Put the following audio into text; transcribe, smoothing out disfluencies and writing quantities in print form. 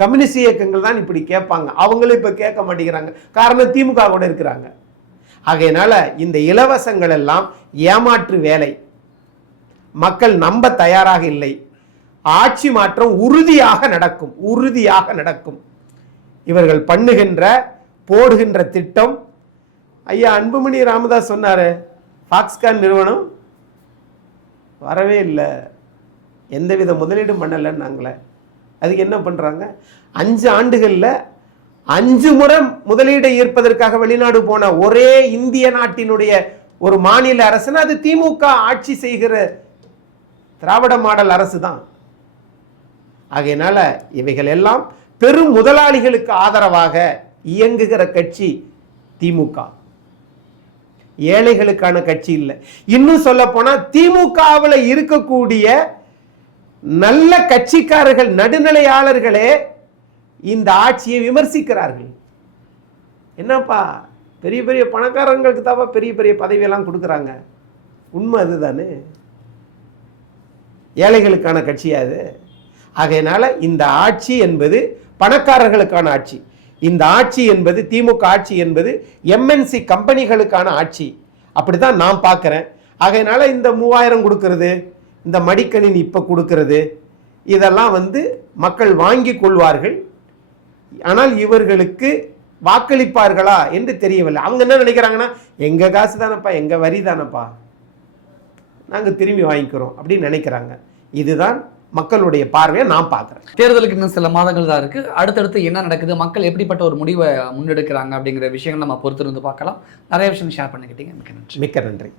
Communist இயக்கங்கள் தான் இப்படி கேட்பாங்க. அவங்களும் இப்போ கேட்க மாட்டேங்கிறாங்க. காரணம் திமுக கூட இருக்கிறாங்க. ஆகையினால இந்த இலவசங்கள் எல்லாம் ஏமாற்று வேலை. மக்கள் நம்ப தயாராக இல்லை. ஆட்சி மாற்றம் உறுதியாக நடக்கும், உறுதியாக நடக்கும். இவர்கள் பண்ணுகின்ற போடுகின்ற திட்டம், ஐயா அன்புமணி ராமதாஸ் சொன்னாரு, ஃபாக்ஸ்கான் நிறுவனம் வரவே இல்லை, எந்தவித முதலீடும் பண்ணலைன்னு நாங்களே. அதுக்கு என்ன பண்ணுறாங்க? 5 ஆண்டுகளில் 5 முறை முதலீடை ஈர்ப்பதற்காக வெளிநாடு போன ஒரே இந்திய நாட்டினுடைய ஒரு மாநில அரசுனா அது திமுக ஆட்சி செய்கிற திராவிட மாடல் அரசு தான். ஆகையினால இவைகள் எல்லாம் பெரும் முதலாளிகளுக்கு ஆதரவாக இயங்குகிற கட்சி திமுக, ஏழைகளுக்கான கட்சி இல்லை. இன்னும் சொல்ல போனா திமுகவில் இருக்கக்கூடிய நல்ல கட்சிக்காரர்கள், நடுநிலையாளர்களே இந்த ஆட்சியை விமர்சிக்கிறார்கள். என்னப்பா பெரிய பெரிய பணக்காரங்களுக்கு தான் பெரிய பெரிய பதவியெல்லாம் கொடுக்குறாங்க. உண்மை அதுதானே. ஏழைகளுக்கான கட்சியாது. ஆகையினால இந்த ஆட்சி என்பது பணக்காரர்களுக்கான ஆட்சி. இந்த ஆட்சி என்பது, திமுக ஆட்சி என்பது எம்என்சி கம்பெனிகளுக்கான ஆட்சி. அப்படிதான் நான் பார்க்குறேன். ஆகையினால இந்த 3000 கொடுக்கறது, இந்த மடிக்கணினி இப்போ கொடுக்கறது, இதெல்லாம் மக்கள் வாங்கி கொள்வார்கள். ஆனால் இவர்களுக்கு வாக்களிப்பார்களா என்று தெரியவில்லை. அவங்க என்ன நினைக்கிறாங்கன்னா, எங்கள் காசு தானப்பா, எங்கள் வரி தானப்பா, நாங்கள் திரும்பி வாங்கிக்கிறோம் அப்படின்னு நினைக்கிறாங்க. இதுதான் மக்களுடைய பார்வையை நான் பார்க்குறேன். தேர்தலுக்கு இன்னும் சில மாதங்கள் தான் இருக்குது. அடுத்தடுத்து என்ன நடக்குது, மக்கள் எப்படிப்பட்ட ஒரு முடிவை முன்னெடுக்கிறாங்க அப்படிங்கிற விஷயங்கள் நம்ம பொறுத்திருந்து பார்க்கலாம். நிறைய விஷயம் ஷேர் பண்ணிக்கிட்டீங்க. மிக்க நன்றி. மிக்க நன்றி.